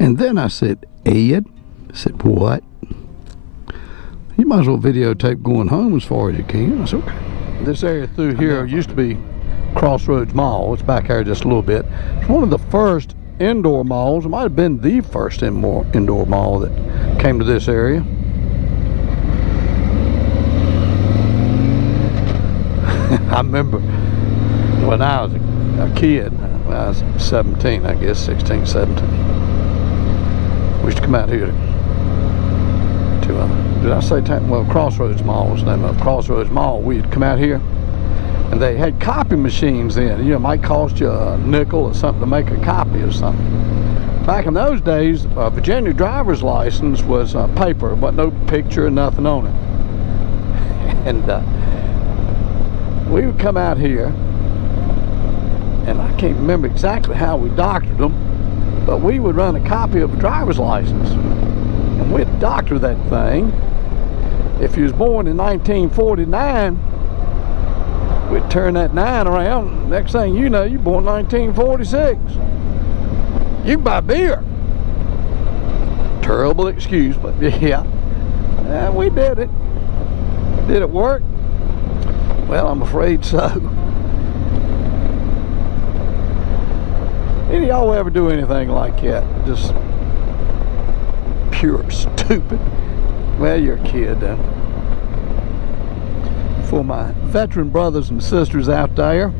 And then I said, Ed, I said, what? You might as well videotape going home as far as you can. I said, okay. This area through here used to be Crossroads Mall. It's back here just a little bit. It's one of the first indoor malls. It might have been the first indoor mall that came to this area. I remember when I was a kid, when I was 17, I guess, 16, 17. We used to come out here to did I say, well, Crossroads Mall was the name of Crossroads Mall. We'd come out here, and they had copy machines then. You know, it might cost you a nickel or something to make a copy of something. Back in those days, a Virginia driver's license was paper, but no picture, nothing on it. And we would come out here, and I can't remember exactly how we doctored them, but we would run a copy of a driver's license, and we'd doctor that thing. If you was born in 1949, we'd turn that 9 around. Next thing you know, you're born in 1946. You can buy beer. Terrible excuse, but yeah, we did it. Did it work? Well, I'm afraid so. Any of y'all ever do anything like that? Just pure stupid? Well, you're a kid then. For my veteran brothers and sisters out there,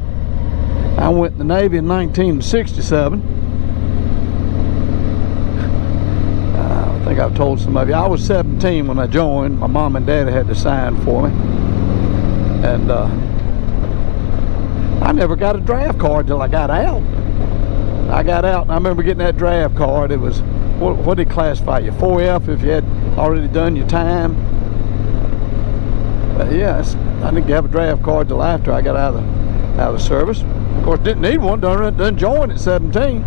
I went in the Navy in 1967. I think I've told some of you, I was 17 when I joined. My mom and dad had to sign for me. And I never got a draft card till I got out. I got out, and I remember getting that draft card. It was, what did it classify you? 4F if you had already done your time. But yeah, I didn't have a draft card till after I got out of the service. Of course, didn't need one. Done joined at 17.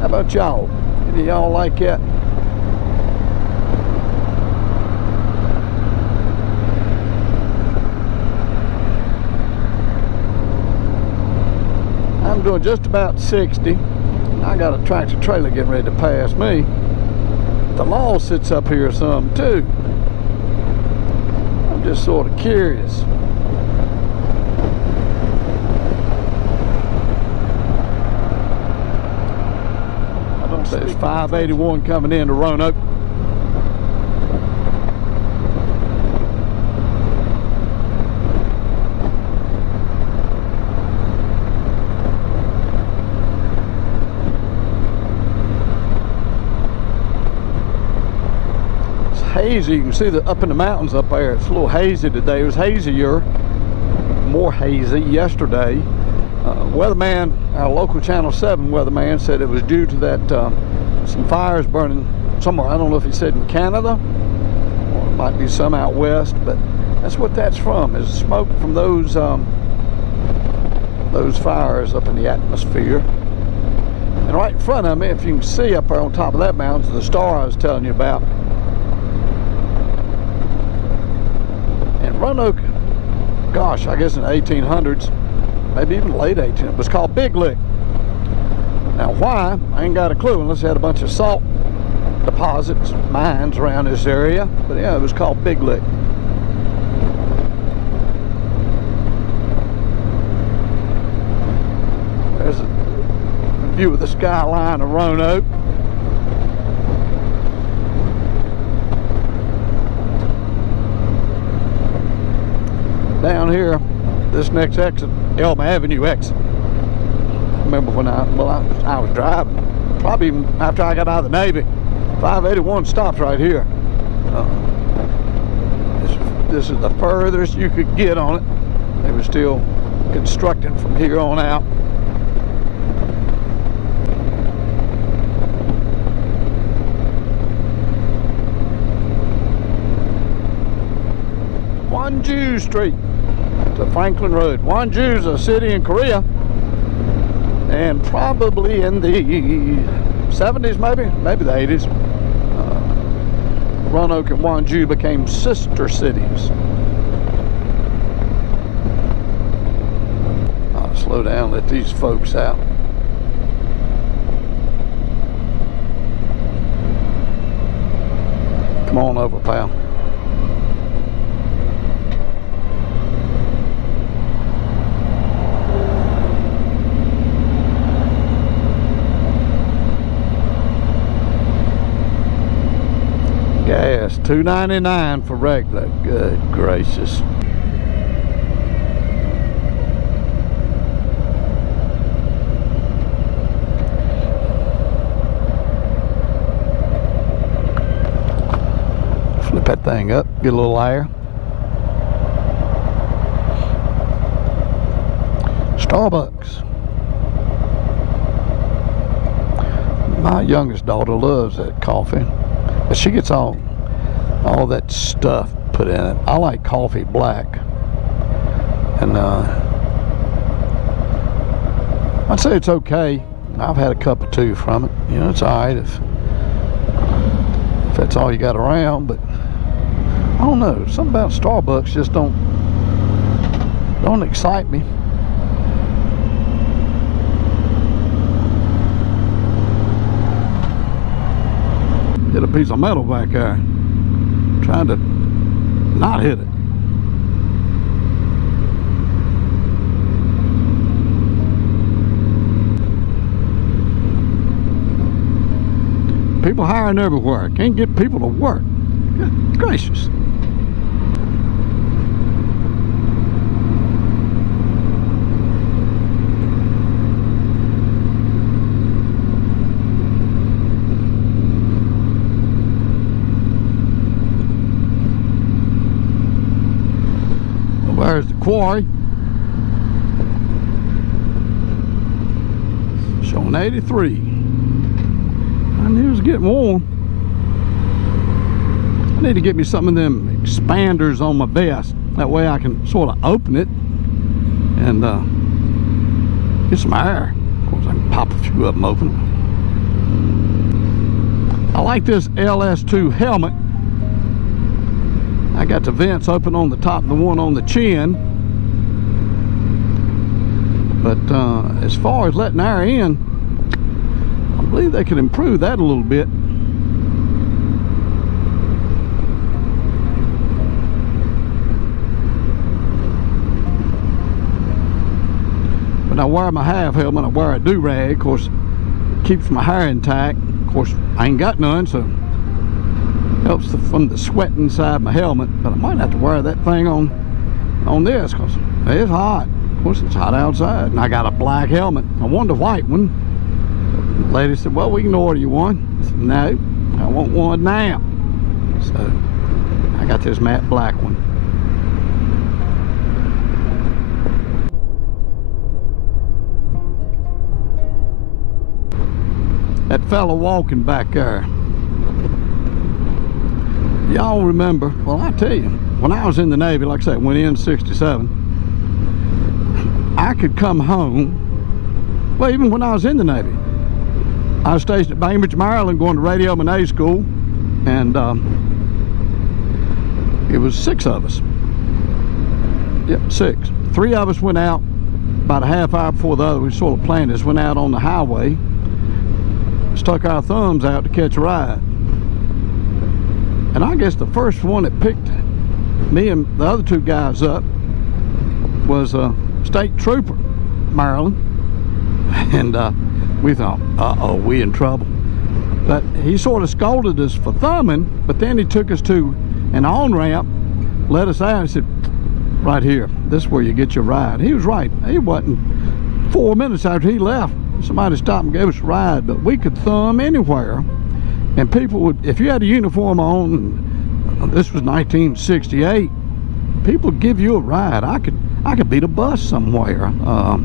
How about y'all? Any of y'all like that? I'm doing just about 60. I got a tractor trailer getting ready to pass me. The law sits up here some too. I'm just sort of curious. I don't say it's 581 coming into Roanoke. Hazy. You can see that up in the mountains up there. It's a little hazy today. It was hazier, more hazy yesterday. Weatherman, our local Channel 7 weatherman, said it was due to that some fires burning somewhere. I don't know if he said in Canada or it might be some out west, but that's what that's from, is smoke from those fires up in the atmosphere. And right in front of me, if you can see up there on top of that mountain, is the star I was telling you about. Roanoke, gosh, I guess in the 1800s, maybe even late 1800s, it was called Big Lick. Now why, I ain't got a clue unless they had a bunch of salt deposits, mines around this area. But yeah, it was called Big Lick. There's a view of the skyline of Roanoke. Down here, this next exit, Elm Avenue exit. I remember when I was driving, probably even after I got out of the Navy, 581 stops right here. This is the furthest you could get on it. They were still constructing from here on out. Wonju Street to Franklin Road. Wonju is a city in Korea, and probably in the 70s, maybe the 80s, Roanoke and Wonju became sister cities. I'll slow down, let these folks out. Come on over, pal. Gas, $2.99 for regular. Good gracious. Flip that thing up, get a little air. Starbucks. My youngest daughter loves that coffee. But she gets all that stuff put in it. I like coffee black. And I'd say it's okay. I've had a cup or two from it. You know, it's alright if that's all you got around, but I don't know. Something about Starbucks just don't excite me. Hit a piece of metal back there. Trying to not hit it. People hiring everywhere. Can't get people to work. Good gracious. There's the quarry. Showing 83. I knew it was getting warm. I need to get me some of them expanders on my vest. That way I can sort of open it and get some air. Of course, I can pop a few of them open. I like this LS2 helmet. I got the vents open on the top and the one on the chin. But as far as letting air in, I believe they could improve that a little bit. When I wear my half helmet, I wear a do-rag. Of course, it keeps my hair intact. Of course, I ain't got none, so helps from the sweat inside my helmet. But I might have to wear that thing on this because it's hot. Of course, it's hot outside. And I got a black helmet. I wanted a white one. The lady said, well, we can order you one. I said, no, I want one now. So I got this matte black one. That fella walking back there, y'all remember, well, I tell you, when I was in the Navy, like I said, went in 67, I could come home. Well, even when I was in the Navy, I was stationed at Bainbridge, Maryland, going to Radio Monet School, and it was 6 of us. Yep, 6. 3 of us went out about a half hour before the other. We sort of planned this, went out on the highway, stuck our thumbs out to catch a ride. And I guess the first one that picked me and the other 2 guys up was a state trooper, Maryland. And we thought, uh-oh, we in trouble. But he sort of scolded us for thumbing, but then he took us to an on-ramp, let us out, and said, right here, this is where you get your ride. He was right. He wasn't 4 minutes after he left. Somebody stopped and gave us a ride, but we could thumb anywhere. And people would, if you had a uniform on, this was 1968, people would give you a ride. I could beat a bus somewhere. I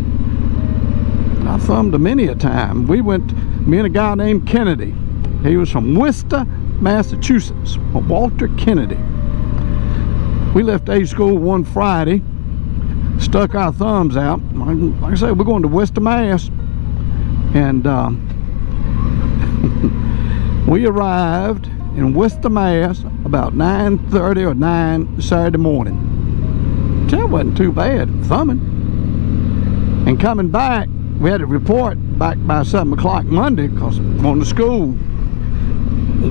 thumbed a many a time. We went, me and a guy named Kennedy. He was from Worcester, Massachusetts, Walter Kennedy. We left A school one Friday, stuck our thumbs out. Like I said, we're going to Worcester, Mass. And we arrived in Worcester, Mass about 9:30 or 9 Saturday morning. That wasn't too bad, thumbing. And coming back, we had to report back by 7 o'clock Monday because going to school.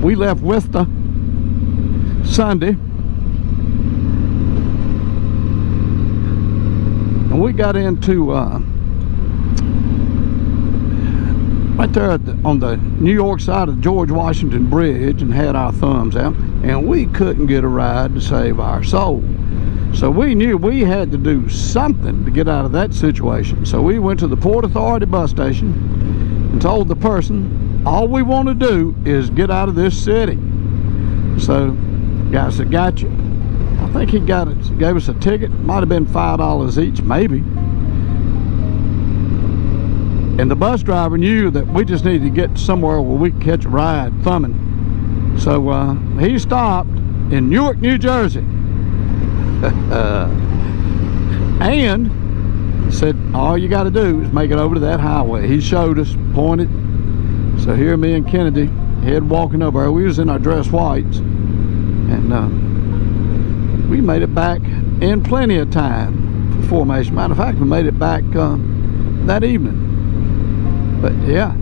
We left Worcester Sunday, and we got into right there on the New York side of the George Washington Bridge, and had our thumbs out, and we couldn't get a ride to save our soul. So we knew we had to do something to get out of that situation. So we went to the Port Authority bus station and told the person, all we want to do is get out of this city. So the guy said, gotcha. I think he gave us a ticket. Might have been $5 each, maybe. And the bus driver knew that we just needed to get somewhere where we could catch a ride thumbing. So he stopped in Newark, New Jersey. And said, all you got to do is make it over to that highway. He showed us, pointed. So here me and Kennedy head walking over there. We was in our dress whites, and we made it back in plenty of time for formation. Matter of fact, we made it back that evening. But yeah,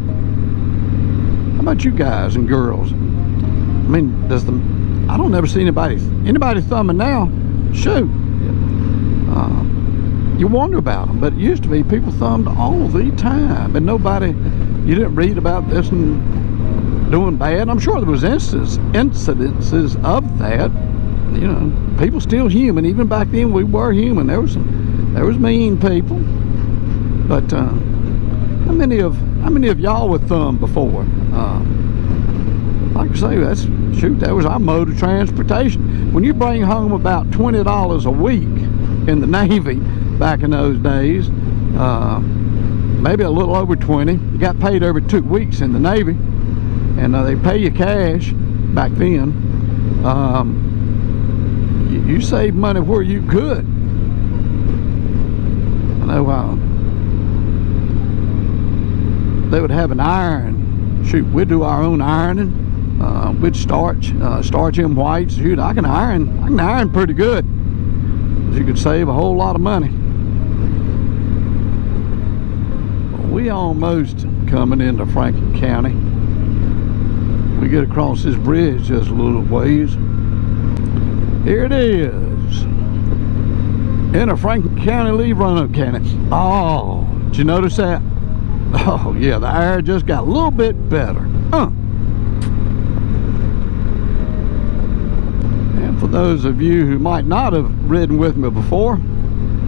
how about you guys and girls? I mean, I don't ever see anybody thumbing now. Shoot, you wonder about them, but it used to be people thumbed all the time, and you didn't read about this and doing bad. I'm sure there was incidences of that. You know, people still human. Even back then, we were human. There was mean people, but how many of y'all were thumbed before? Like I say, that was our mode of transportation. When you bring home about $20 a week in the Navy back in those days, maybe a little over 20, you got paid every 2 weeks in the Navy, and they pay you cash back then. You saved money where you could. I know they would have an iron. Shoot, we'd do our own ironing. We'd starch them whites. Shoot, I can iron pretty good. You could save a whole lot of money. We almost coming into Franklin County. We get across this bridge just a little ways. Here it is. Enter Franklin County, leave Roanoke County. Oh, did you notice that? Oh yeah, the air just got a little bit better. And for those of you who might not have ridden with me before,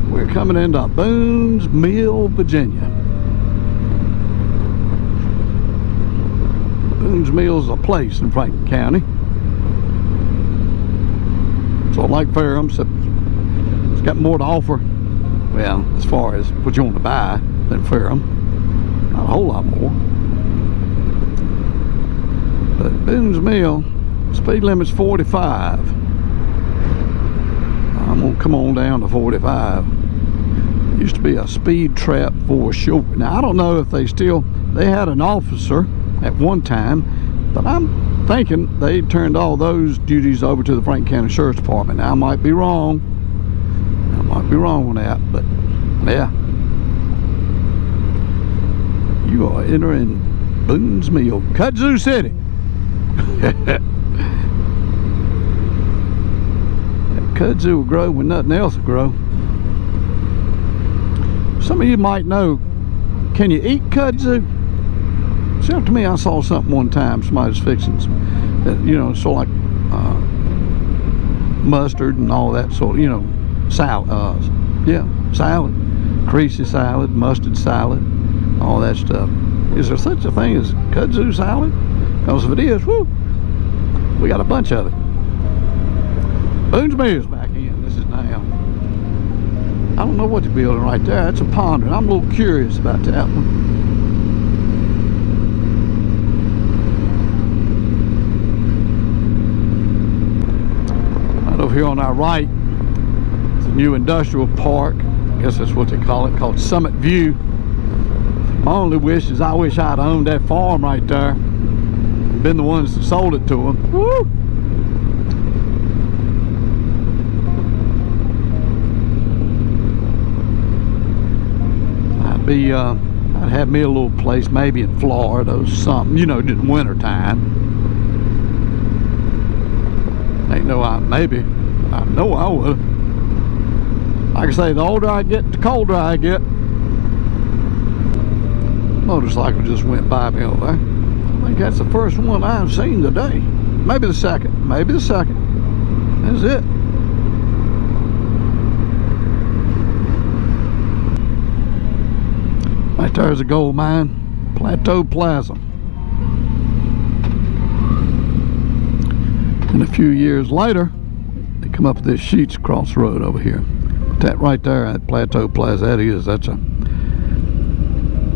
we're coming into Boone's Mill, Virginia. Boone's Mill is a place in Franklin County. So like Ferrum, it's got more to offer, well, as far as what you want to buy, than Ferrum. Not a whole lot more. But Boone's Mill, speed limit's 45. I'm gonna come on down to 45. Used to be a speed trap for sure. Now I don't know if they had an officer at one time, but I'm thinking they turned all those duties over to the Franklin County Sheriff's Department. Now I might be wrong. On that, but yeah. You are entering Boone's Mill, Kudzu City. Kudzu will grow when nothing else will grow. Some of you might know, can you eat kudzu? Sounded to me, I saw something one time, somebody was fixing some, sort of like mustard and all that sort of, salad. Salad, creasy salad, mustard salad, all that stuff. Is there such a thing as kudzu salad? Because if it is, whoo, we got a bunch of it. Boone's Mill's back in. This is now. I don't know what they're building right there. That's a pond, and I'm a little curious about that one. Right over here on our right, it's a new industrial park. I guess that's what they call it, called Summit View. My only wish is I wish I'd owned that farm right there. Been the ones that sold it to them. Woo! I'd have me a little place, maybe in Florida or something, in winter time. Ain't know I know I would. Like I say, the older I get, the colder I get. Motorcycle just went by me over there. I think that's the first one I've seen today. Maybe the second. Maybe the second. That's it. Right there's a gold mine, Plateau Plaza. And a few years later, they come up with this Sheets across the road over here. But that right there, that Plateau Plaza,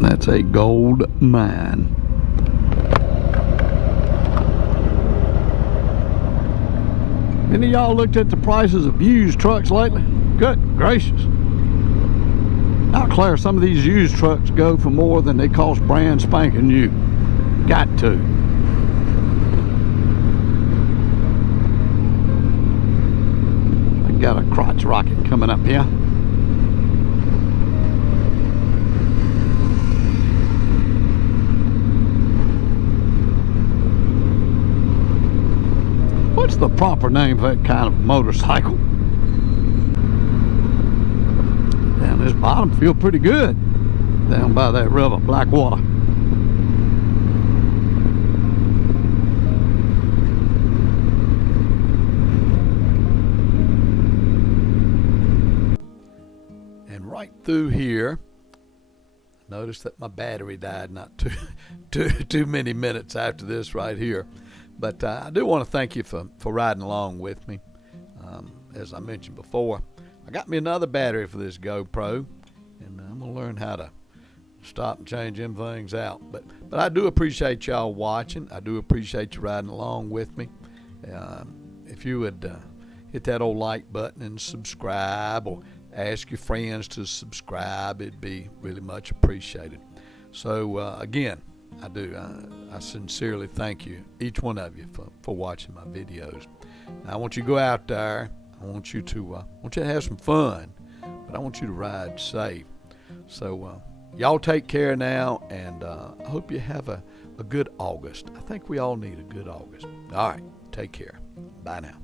that's a gold mine. Any of y'all looked at the prices of used trucks lately? Good gracious. Now, Claire, some of these used trucks go for more than they cost brand spanking new. Got to. I got a crotch rocket coming up here. What's the proper name for that kind of motorcycle? Down this bottom feel pretty good. Down by that river, Blackwater. And right through here, notice that my battery died not too many minutes after this right here. But I do want to thank you for riding along with me. As I mentioned before, I got me another battery for this GoPro, and I'm going to learn how to stop and change them things out. But I do appreciate y'all watching. I do appreciate you riding along with me. If you would hit that old like button and subscribe, or ask your friends to subscribe, it'd be really much appreciated. So again, I sincerely thank you, each one of you, for watching my videos. Now, I want you to go out there. I want you to have some fun, but I want you to ride safe. So y'all take care now, and I hope you have a good August. I think we all need a good August. All right, take care. Bye now.